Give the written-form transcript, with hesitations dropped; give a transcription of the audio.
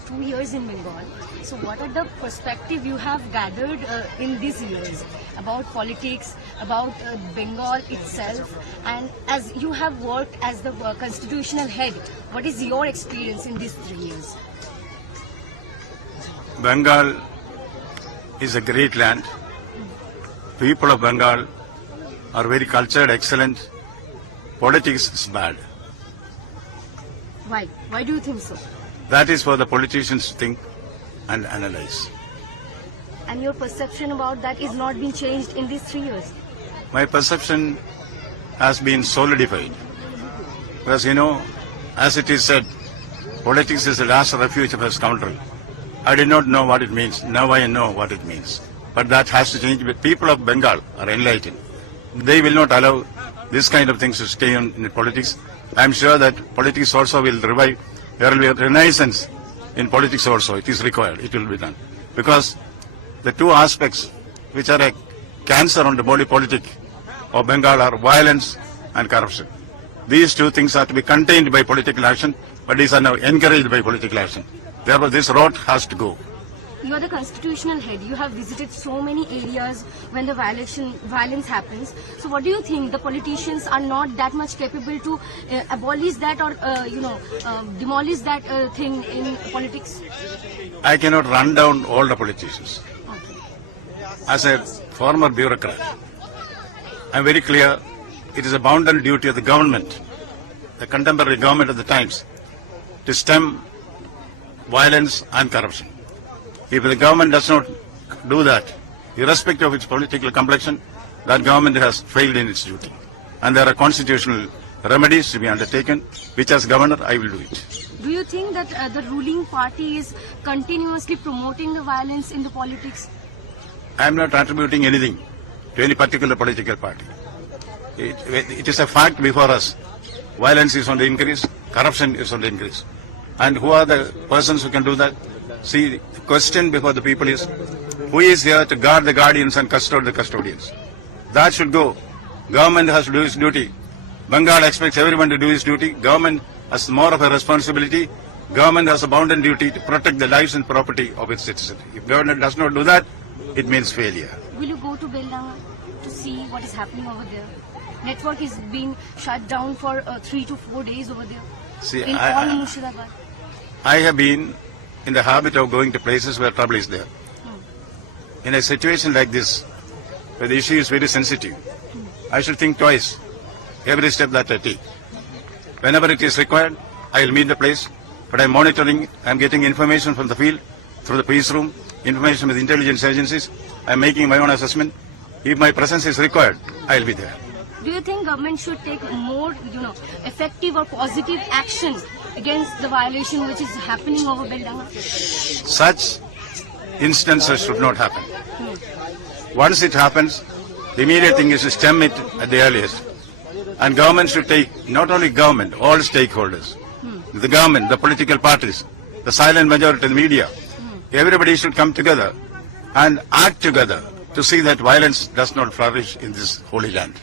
spent 2 years in Bengal. So what are the perspective you have gathered in these years about politics, about Bengal itself, and as you have worked as the constitutional head, what is your experience in these 3 years? Bengal is a great land. People of Bengal are very cultured, excellent. Politics is bad. Why? Why do you think so? That is for the politicians to think and analyze. And your perception about that is not being changed in these 3 years? My perception has been solidified. Because, as it is said, politics is the last refuge of a scoundrel. I did not know what it means. Now I know what it means. But that has to change. But people of Bengal are enlightened. They will not allow this kind of things to stay in politics. I am sure that politics also will revive. There will be a renaissance in politics also. It is required. It will be done. Because the two aspects which are a cancer on the body politic of Bengal are violence and corruption. These two things are to be contained by political action, but these are now encouraged by political action. Therefore, this rot has to go. You are the constitutional head. You have visited so many areas when the violence happens. So what do you think? The politicians are not that much capable to abolish that or, demolish that thing in politics? I cannot run down all the politicians. Okay. As a former bureaucrat, I am very clear it is a bounden duty of the government, the contemporary government of the times, to stem violence and corruption. If the government does not do that, irrespective of its political complexion, that government has failed in its duty. And there are constitutional remedies to be undertaken, which as governor I will do it. Do you think that the ruling party is continuously promoting the violence in the politics? I am not attributing anything to any particular political party. It is a fact before us. Violence is on the increase, corruption is on the increase. And who are the persons who can do that? See, the question before the people is, who is here to guard the guardians and custody the custodians? That should go. Government has to do its duty. Bengal expects everyone to do his duty. Government has more of a responsibility. Government has a bounden duty to protect the lives and property of its citizens. If government does not do that, it means failure. Will you go to Beldanga to see what is happening over there? Network is being shut down for 3 to 4 days over there. See, in all Murshidabad. I have been in the habit of going to places where trouble is there. In a situation like this, where the issue is very sensitive, I should think twice every step that I take. Whenever it is required, I will meet the place, but I am monitoring, I am getting information from the field, through the police room, information with intelligence agencies, I am making my own assessment. If my presence is required, I will be there. Do you think government should take more, effective or positive action against the violation which is happening over Beldanga? Such instances should not happen. Once it happens, the immediate thing is to stem it at the earliest. And government should take, not only government, all stakeholders, the government, the political parties, the silent majority, the media, everybody should come together and act together to see that violence does not flourish in this holy land.